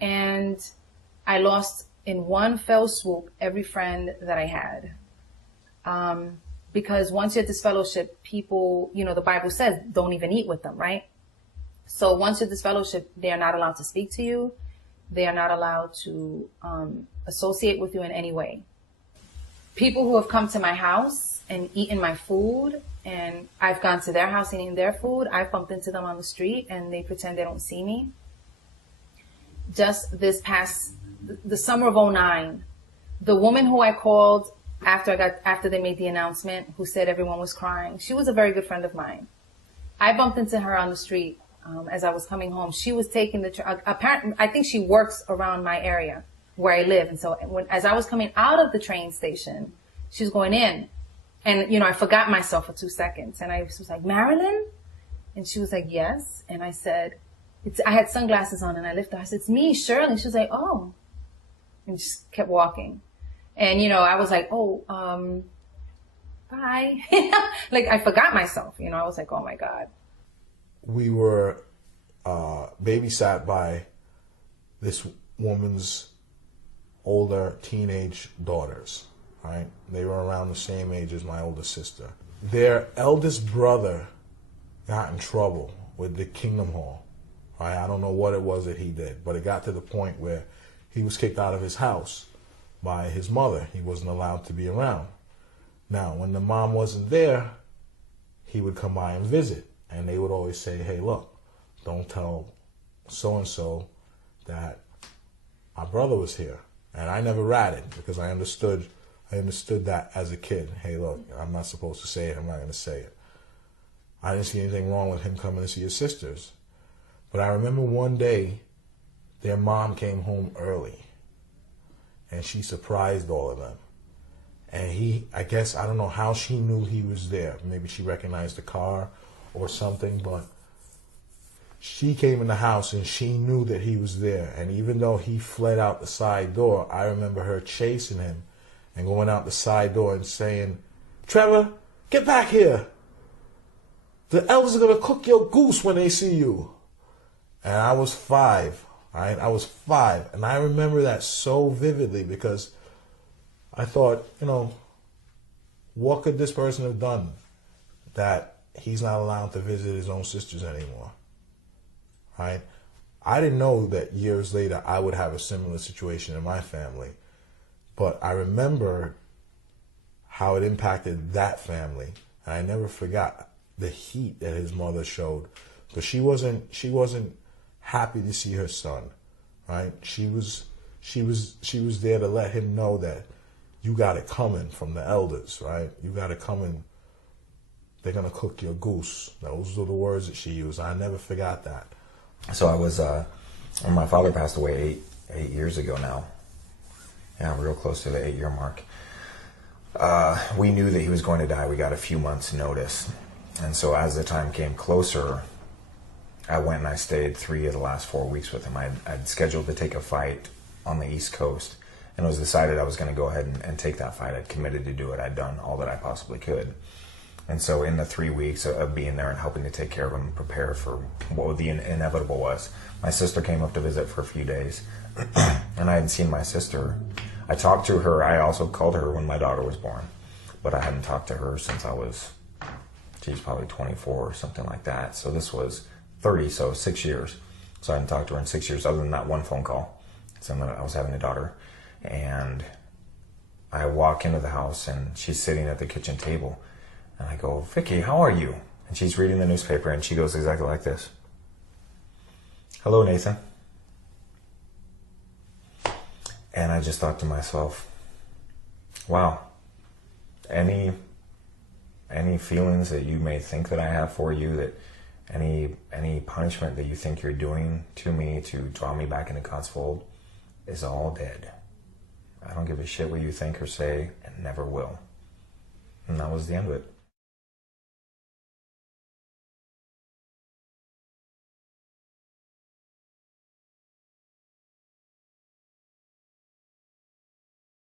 And I lost in one fell swoop every friend that I had. Because once you're disfellowship, people, you know, the Bible says don't even eat with them, right? So once you're disfellowship, they are not allowed to speak to you. They are not allowed to associate with you in any way. People who have come to my house and eaten my food, and I've gone to their house and eaten their food, I've bumped into them on the street and they pretend they don't see me. Just this past, the summer of '09, the woman who I called after they made the announcement, who said everyone was crying, she was a very good friend of mine. I bumped into her on the street as I was coming home. She was taking apparently, I think she works around my area where I live. And so as I was coming out of the train station, she was going in. And, you know, I forgot myself for 2 seconds. And I was like, Marilyn? And she was like, yes. And I said, I had sunglasses on and I lifted her. I said, it's me, Shirley. She was like, oh. And just kept walking. And, you know, I was like, oh, bye. Like, I forgot myself. You know, I was like, oh, my God. We were babysat by this woman's older teenage daughters, right? They were around the same age as my older sister. Their eldest brother got in trouble with the Kingdom Hall, right? I don't know what it was that he did, but it got to the point where he was kicked out of his house by his mother. He wasn't allowed to be around. Now, when the mom wasn't there, he would come by and visit. And they would always say, hey, look, don't tell so-and-so that our brother was here. And I never ratted because I understood that as a kid. Hey, look, I'm not supposed to say it. I'm not going to say it. I didn't see anything wrong with him coming to see his sisters. But I remember one day their mom came home early. And she surprised all of them. And I guess, I don't know how she knew he was there. Maybe she recognized the car or something, but she came in the house and she knew that he was there. And even though he fled out the side door, I remember her chasing him and going out the side door and saying, Trevor, get back here. The elders are going to cook your goose when they see you. And I was 5. Right? I was 5, and I remember that so vividly because I thought, you know, what could this person have done that he's not allowed to visit his own sisters anymore? Right? I didn't know that years later I would have a similar situation in my family, but I remember how it impacted that family, and I never forgot the heat that his mother showed, because she wasn't happy to see her son, right? She was there to let him know that you got it coming from the elders, right? You got it coming. They're gonna cook your goose. Those were the words that she used. I never forgot that. So I was, when my father passed away eight years ago now. Yeah, real close to the 8-year mark. We knew that he was going to die. We got a few months' notice, and so as the time came closer, I went and I stayed 3 of the last 4 weeks with him. I'd scheduled to take a fight on the East Coast, and it was decided I was going to go ahead and take that fight. I'd committed to do it. I'd done all that I possibly could. And so in the 3 weeks of being there and helping to take care of him, prepare for what the inevitable was, my sister came up to visit for a few days, and I hadn't seen my sister. I talked to her. I also called her when my daughter was born, but I hadn't talked to her since I was, probably 24 or something like that. So this was 30, so 6 years. So I hadn't talked to her in 6 years, other than that one phone call. So I was having a daughter, and I walk into the house, and she's sitting at the kitchen table, and I go, Vicky, how are you? And she's reading the newspaper, and she goes exactly like this. Hello, Nathan. And I just thought to myself, wow, any feelings that you may think that I have for you, that any punishment that you think you're doing to me to draw me back into God's fold is all dead. I don't give a shit what you think or say, and never will. And that was the end of it.